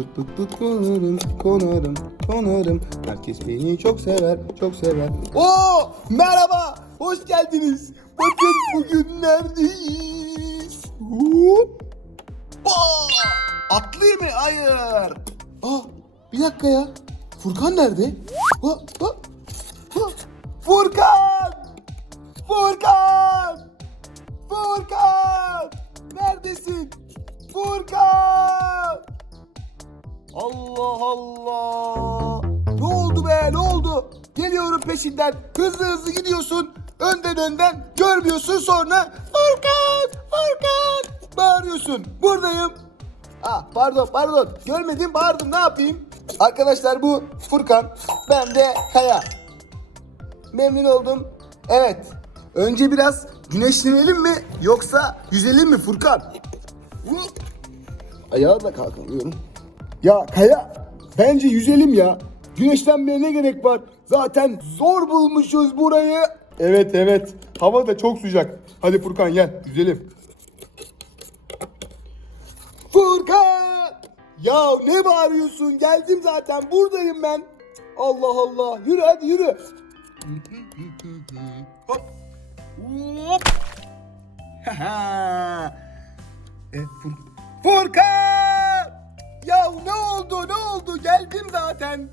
Tut tut tut konarım, konarım, konarım. Herkes beni çok sever, çok sever. Oo, merhaba, hoş geldiniz. Bakın bugün neredeyiz? Hop. Aa, atlayayım mı? Hayır. Aa, bir dakika ya. Furkan nerede? Ha, ha, ha. Furkan! Furkan! Furkan! Neredesin? Furkan! Allah Allah! Ne oldu be? Ne oldu? Geliyorum peşinden. Hızlı hızlı gidiyorsun. Önden önden görmüyorsun sonra Furkan! Furkan! Bağırıyorsun. Buradayım. Ah pardon pardon. Görmedim bağırdım ne yapayım? Arkadaşlar bu Furkan. Ben de Kaya. Memnun oldum. Evet. Önce biraz güneşlenelim mi yoksa yüzelim mi Furkan? Ayağa da kalkamıyorum. Ya Kaya bence yüzelim ya. Güneşlenmeye ne gerek var? Zaten zor bulmuşuz burayı. Evet evet. Hava da çok sıcak. Hadi Furkan gel yüzelim. Furkan! Ya ne bağırıyorsun? Geldim zaten buradayım ben. Allah Allah. Yürü hadi yürü. Hop. E, Fur Furkan! Ya ne oldu ne oldu? Geldim zaten.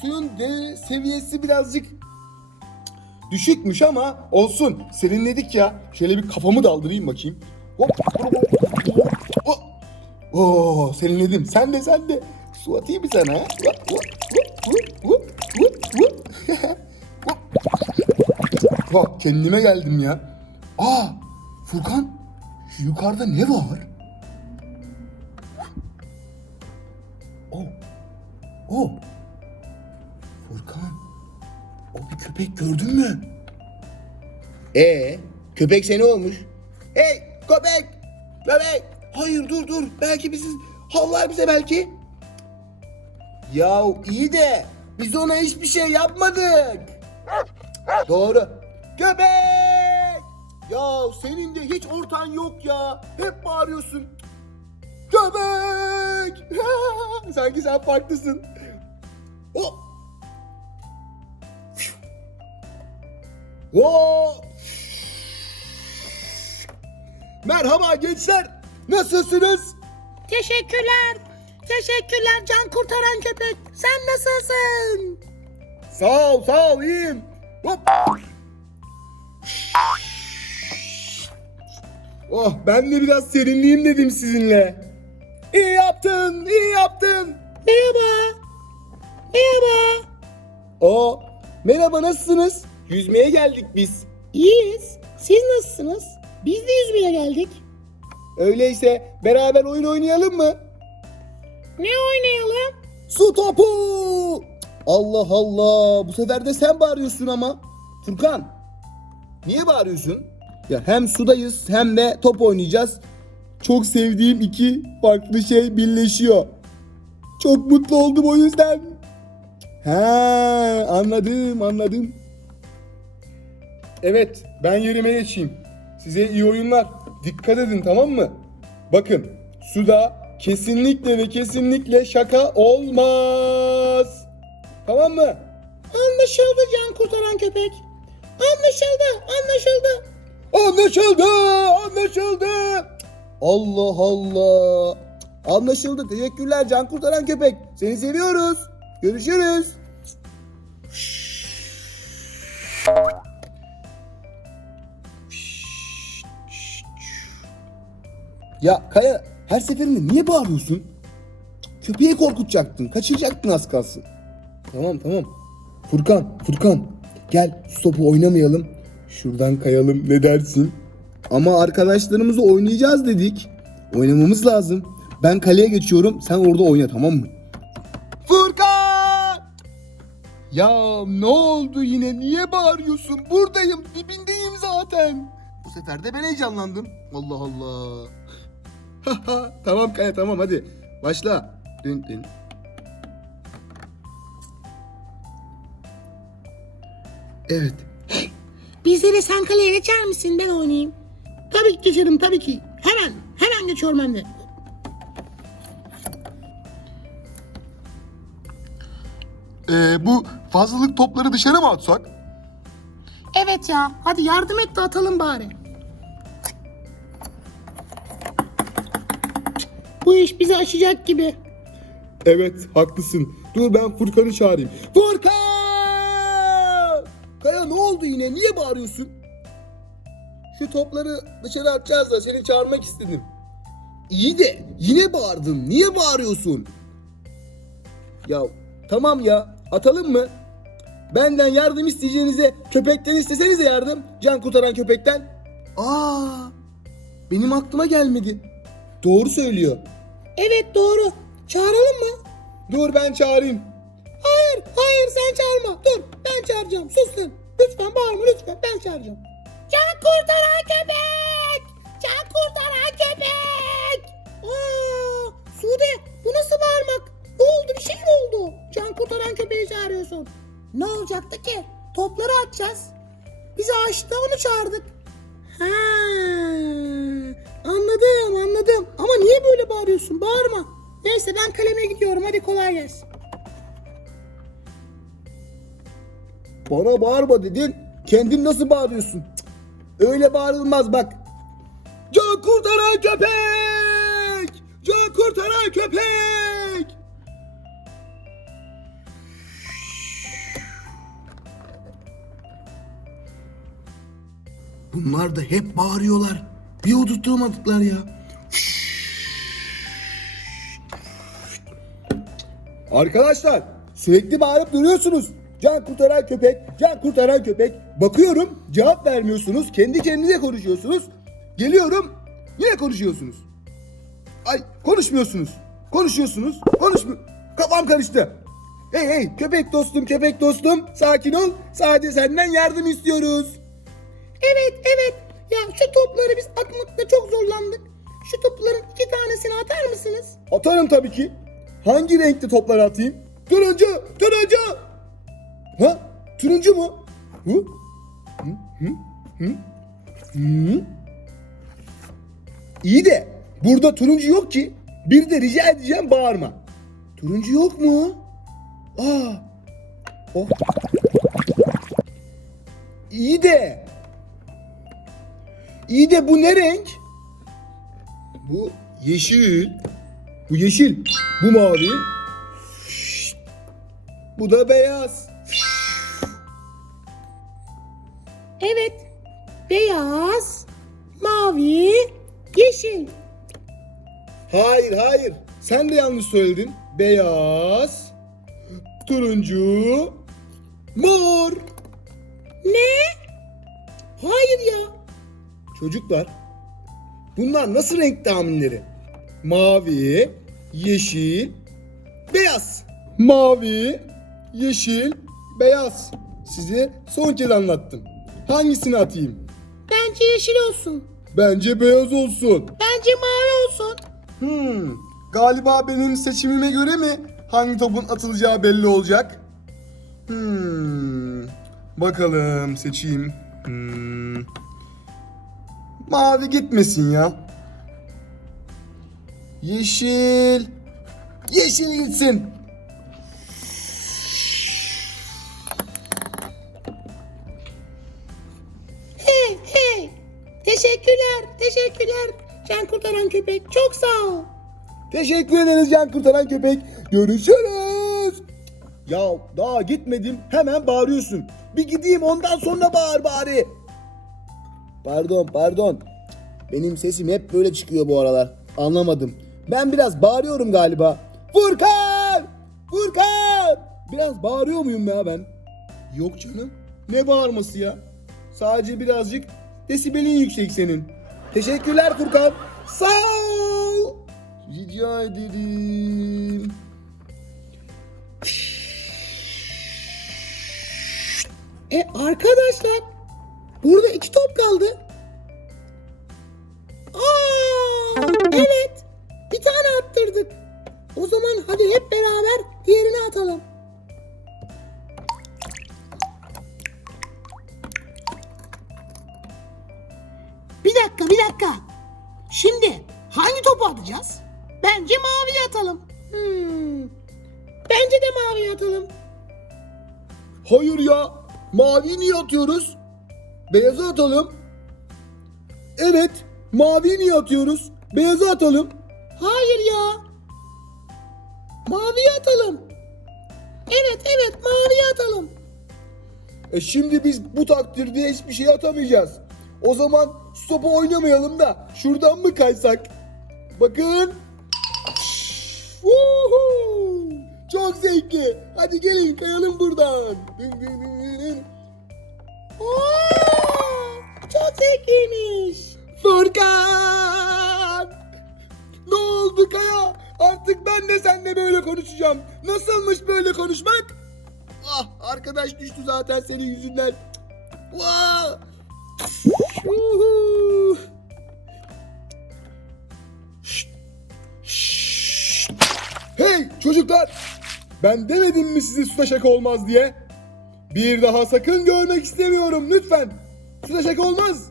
Suyun de seviyesi birazcık düşükmüş ama olsun. Serinledik ya. Şöyle bir kafamı daldırayım bakayım. Hop. Oo, serinledim. Sen de sen de. Su atayım mı sana? Hop. Bak kendime geldim ya. Aa Furkan yukarıda ne var? O. Furkan. O bir köpek gördün mü? Ee, köpek seni olmuş. Hey köpek! Köpek! Hayır dur dur. Belki bizi havlar bize belki. Ya iyi de biz ona hiçbir şey yapmadık. Doğru. Köpek! Ya senin de hiç ortan yok ya. Hep bağırıyorsun. Köpek! Sanki sen farklısın. Oh! Oh! Merhaba gençler. Nasılsınız? Teşekkürler. Teşekkürler can kurtaran köpek. Sen nasılsın? Sağ ol, sağ ol, iyiyim. Hop. Oh, ben de biraz serinleyeyim dedim sizinle. İyi yaptın, iyi yaptın. Merhaba. Merhaba. O, merhaba nasılsınız? Yüzmeye geldik biz. İyiyiz. Siz nasılsınız? Biz de yüzmeye geldik. Öyleyse beraber oyun oynayalım mı? Ne oynayalım? Su topu! Allah Allah, bu sefer de sen bağırıyorsun ama. Furkan, niye bağırıyorsun? Ya hem sudayız hem de top oynayacağız. Çok sevdiğim iki farklı şey birleşiyor. Çok mutlu oldum o yüzden. He, anladım, anladım. Evet, ben yerime geçeyim. Size iyi oyunlar. Dikkat edin tamam mı? Bakın, suda kesinlikle ve kesinlikle şaka olmaz. Tamam mı? Anlaşıldı can kurtaran köpek. Anlaşıldı. Anlaşıldı. Anlaşıldı, anlaşıldı. Allah Allah. Anlaşıldı. Teşekkürler Can Kurtaran Köpek. Seni seviyoruz. Görüşürüz. Ya Kaya her seferinde niye bağırıyorsun? Köpeği korkutacaktın. Kaçıracaktın az kalsın. Tamam tamam. Furkan, Furkan. Gel stopu oynamayalım. Şuradan kayalım ne dersin? Ama arkadaşlarımızla oynayacağız dedik. Oynamamız lazım. Ben kaleye geçiyorum. Sen orada oyna tamam mı? Ya ne oldu yine? Niye bağırıyorsun? Buradayım. Dibindeyim zaten. Bu sefer de ben heyecanlandım. Allah Allah. tamam Kaya tamam hadi. Başla. Dün dün. Evet. Bizlere sen kaleye geçer misin? Ben oynayayım. Tabii ki geçerim tabii ki. Hemen. Hemen geçiyorum hem de. Ee, bu fazlalık topları dışarı mı atsak? Evet ya hadi yardım et de atalım bari. Bu iş bizi aşacak gibi. Evet haklısın. Dur ben Furkan'ı çağırayım. Furkan! Kaya ne oldu yine? Niye bağırıyorsun? Şu topları dışarı atacağız da seni çağırmak istedim. İyi de yine bağırdın. Niye bağırıyorsun? Ya tamam ya atalım mı? Benden yardım isteyeceğinize köpekten istesenize yardım. Can kurtaran köpekten. Aa, benim aklıma gelmedi. Doğru söylüyor. Evet doğru. Çağıralım mı? Dur ben çağırayım. Hayır hayır sen çağırma. Dur ben çağıracağım. Sus sen. Lütfen bağırma lütfen ben çağıracağım. Can kurtaran köpek! Can kurtaran köpek! Aa, Sude bu nasıl bağırmak? Ne oldu bir şey mi oldu? Can kurtaran köpeği çağırıyorsun. Ne olacaktı ki? Topları atacağız. Bizi açtı onu çağırdık. Ha, anladım anladım. Ama niye böyle bağırıyorsun? Bağırma. Neyse ben kaleme gidiyorum. Hadi kolay gelsin. Bana bağırma dedin. Kendin nasıl bağırıyorsun? Cık, Öyle bağırılmaz bak. Can kurtaran köpek! Can kurtaran köpek! Bunlar da hep bağırıyorlar. Bir oturtamadıklar ya. Arkadaşlar sürekli bağırıp duruyorsunuz. Can kurtaran köpek, can kurtaran köpek. Bakıyorum cevap vermiyorsunuz. Kendi kendinize konuşuyorsunuz. Geliyorum yine konuşuyorsunuz. Ay konuşmuyorsunuz. Konuşuyorsunuz. Konuşmu. Kafam karıştı. Hey hey köpek dostum köpek dostum sakin ol. Sadece senden yardım istiyoruz. Evet evet. Ya şu topları biz atmakta çok zorlandık. Şu topların iki tanesini atar mısınız? Atarım tabii ki. Hangi renkli topları atayım? Turuncu, turuncu. Ha? Turuncu mu? Hı? Hı? Hı? Hı? Hı? İyi de burada turuncu yok ki. Bir de rica edeceğim bağırma. Turuncu yok mu? Aa. Oh. İyi de. İyi de bu ne renk? Bu yeşil. Bu yeşil. Bu mavi. Bu da beyaz. Evet. Beyaz, mavi, yeşil. Hayır hayır. Sen de yanlış söyledin. Beyaz, turuncu, mor. Ne? Hayır ya. Çocuklar, bunlar nasıl renk tahminleri? Mavi, yeşil, beyaz. Mavi, yeşil, beyaz. Size son kez anlattım. Hangisini atayım? Bence yeşil olsun. Bence beyaz olsun. Bence mavi olsun. Hmm, galiba benim seçimime göre mi hangi topun atılacağı belli olacak? Hmm, bakalım seçeyim. Hmm. Mavi gitmesin ya. Yeşil. Yeşil gitsin. Hey hey. Teşekkürler, teşekkürler. Can kurtaran köpek çok sağ ol. Teşekkür ederiz can kurtaran köpek. Görüşürüz. Ya daha gitmedim hemen bağırıyorsun. Bir gideyim ondan sonra bağır bari. Pardon pardon. Benim sesim hep böyle çıkıyor bu aralar. Anlamadım. Ben biraz bağırıyorum galiba. Furkan! Furkan! Biraz bağırıyor muyum ya ben? Yok canım. Ne bağırması ya? Sadece birazcık desibelin yüksek senin. Teşekkürler Furkan. Sağ ol. Rica ederim. E arkadaşlar burada iki top kaldı. Aa, evet bir tane attırdık. O zaman hadi hep beraber diğerini atalım. Bir dakika bir dakika. Şimdi hangi topu atacağız? Bence maviye atalım. Hmm. Bence de maviye atalım. Hayır ya. Mavi niye atıyoruz? Beyazı atalım. Evet. Mavi niye atıyoruz? Beyazı atalım. Hayır ya. Maviye atalım. Evet evet maviye atalım. E şimdi biz bu takdirde hiçbir şey atamayacağız. O zaman stopu oynamayalım da şuradan mı kaysak? Bakın. Çok zevkli. Hadi gelin kayalım buradan. Dın çok zevkliymiş. Furkan! Ne oldu Kaya? Artık ben de seninle böyle konuşacağım. Nasılmış böyle konuşmak? Ah arkadaş düştü zaten senin yüzünden. Şşt! Hey çocuklar! Ben demedim mi size suda şaka olmaz diye? Bir daha sakın görmek istemiyorum lütfen. Suda şaka olmaz.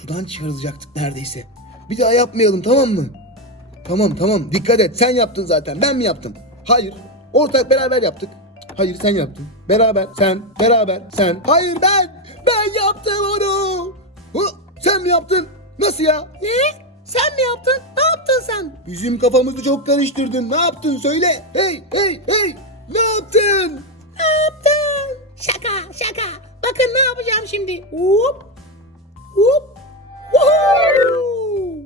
Sudan çıkarılacaktık neredeyse. Bir daha yapmayalım tamam mı? Tamam tamam dikkat et sen yaptın zaten ben mi yaptım? Hayır ortak beraber yaptık. Hayır sen yaptın. Beraber sen beraber sen. Hayır ben ben yaptım onu. Hı, sen mi yaptın? Nasıl ya? Ne? Sen mi yaptın? Ne yaptın sen? Bizim kafamızı çok karıştırdın. Ne yaptın söyle. Hey hey hey ne yaptın? Ne yaptın? Şaka şaka. Bakın ne yapacağım şimdi. Hop. Hop. Woohoo!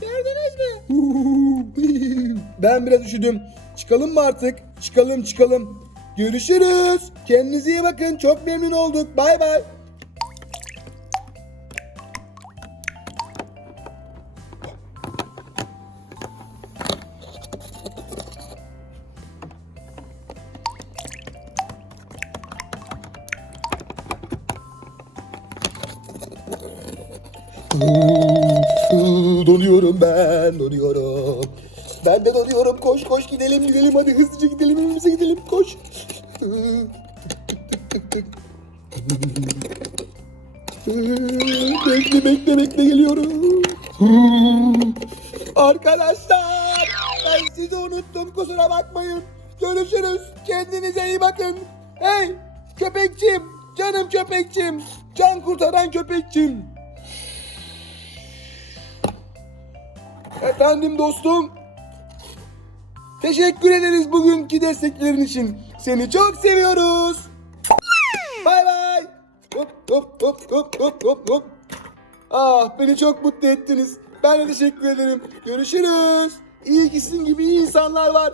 Gördünüz mü? ben biraz üşüdüm. Çıkalım mı artık? Çıkalım çıkalım. Görüşürüz. Kendinize iyi bakın. Çok memnun olduk. Bay bay. Donuyorum ben, donuyorum. Ben de donuyorum. Koş koş gidelim gidelim hadi hızlıca gidelim evimize gidelim koş. bekle bekle bekle geliyorum. Arkadaşlar ben sizi unuttum kusura bakmayın. Görüşürüz. Kendinize iyi bakın. Hey köpekçim canım köpekçim. Can kurtaran köpekçim. Efendim dostum. Teşekkür ederiz bugünkü desteklerin için. Seni çok seviyoruz. Bay bay. Hop hop hop hop hop hop hop. Ah beni çok mutlu ettiniz. Ben de teşekkür ederim. Görüşürüz. İyi ki gibi iyi insanlar var.